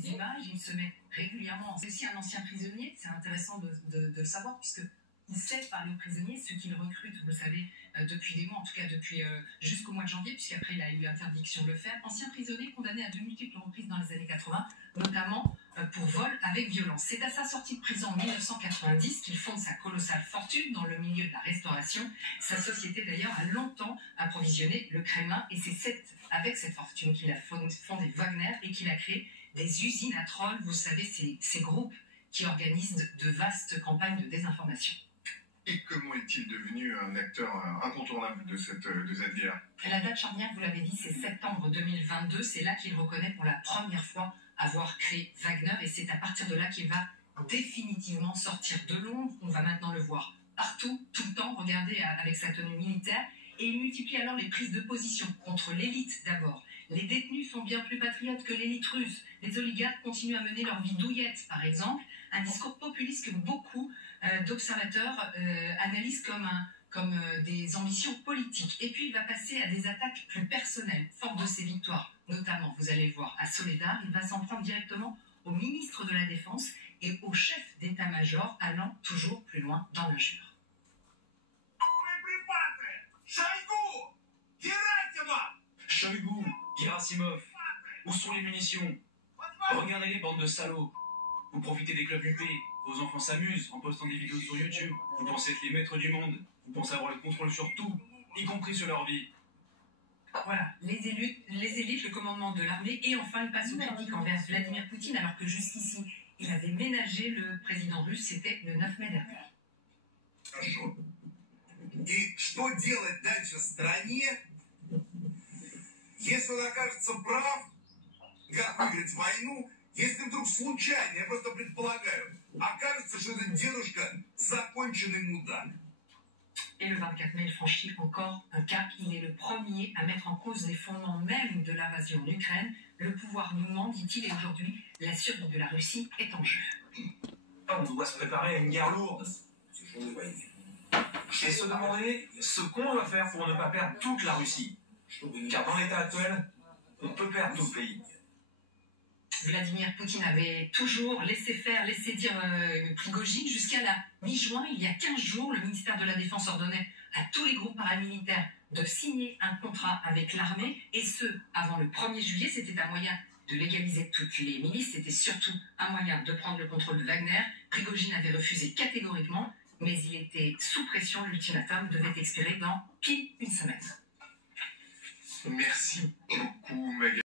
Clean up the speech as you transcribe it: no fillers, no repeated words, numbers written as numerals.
des images, il se met régulièrement. C'est aussi un ancien prisonnier, c'est intéressant de le savoir, puisque il sait parler aux prisonniers, ceux qu'il recrute, vous le savez, depuis des mois, en tout cas depuis jusqu'au mois de janvier, puisqu'après il a eu interdiction de le faire. Ancien prisonnier condamné à de multiples reprises dans les années 80, notamment pour vol avec violence. C'est à sa sortie de prison en 1990 qu'il fonde sa colossale fortune dans le milieu de la restauration. Sa société d'ailleurs a longtemps approvisionné le Kremlin, et c'est avec cette fortune qu'il a fondé Wagner et qu'il a créé des usines à trolls, vous savez, ces groupes qui organisent de vastes campagnes de désinformation. Et comment est-il devenu un acteur incontournable de cette guerre? La date charnière, vous l'avez dit, c'est septembre 2022. C'est là qu'il reconnaît pour la première fois avoir créé Wagner, et c'est à partir de là qu'il va définitivement sortir de l'ombre. On va maintenant le voir partout, tout le temps. Regardez avec sa tenue militaire. Et il multiplie alors les prises de position contre l'élite d'abord. Les détenus sont bien plus patriotes que l'élite russe. Les oligarques continuent à mener leur vie douillette, par exemple. Un discours populiste que beaucoup d'observateurs analysent comme des ambitions politiques. Et puis il va passer à des attaques plus personnelles, fort de ses victoires. Notamment, vous allez le voir, à Soledar, il va s'en prendre directement au ministre de la Défense et au chef d'état-major, allant toujours plus loin dans l'injure. Shoigu, Gerasimov, où sont les munitions? Regardez les bandes de salauds. Vous profitez des clubs UP, vos enfants s'amusent en postant des vidéos sur YouTube. Vous pensez être les maîtres du monde, vous pensez avoir le contrôle sur tout, y compris sur leur vie. Voilà, les élites, le commandement de l'armée, et enfin il passe aux critiques envers Vladimir Poutine, alors que jusqu'ici, il avait ménagé le président russe, c'était le 9 mai dernier. И что делать дальше стране, если он окажется прав, как выиграть войну, если вдруг случайно, я просто предполагаю, окажется, что этот дедушка законченный мудак. Et le 24 mai, il franchit encore un cap. Il est le premier à mettre en cause les fondements même de l'invasion en Ukraine. Le pouvoir nous ment, dit-il, et aujourd'hui, la survie de la Russie est en jeu. On doit se préparer à une guerre lourde. Et se demander ce qu'on doit faire pour ne pas perdre toute la Russie. Car dans l'état actuel, on peut perdre tout le pays. Vladimir Poutine avait toujours laissé faire, laissé dire Prigojine. Jusqu'à la mi-juin, il y a 15 jours, le ministère de la Défense ordonnait à tous les groupes paramilitaires de signer un contrat avec l'armée, et ce, avant le 1er juillet. C'était un moyen de légaliser toutes les milices, c'était surtout un moyen de prendre le contrôle de Wagner. Prigojine avait refusé catégoriquement, mais il était sous pression. L'ultimatum devait expirer dans pile une semaine. Merci beaucoup, Magali.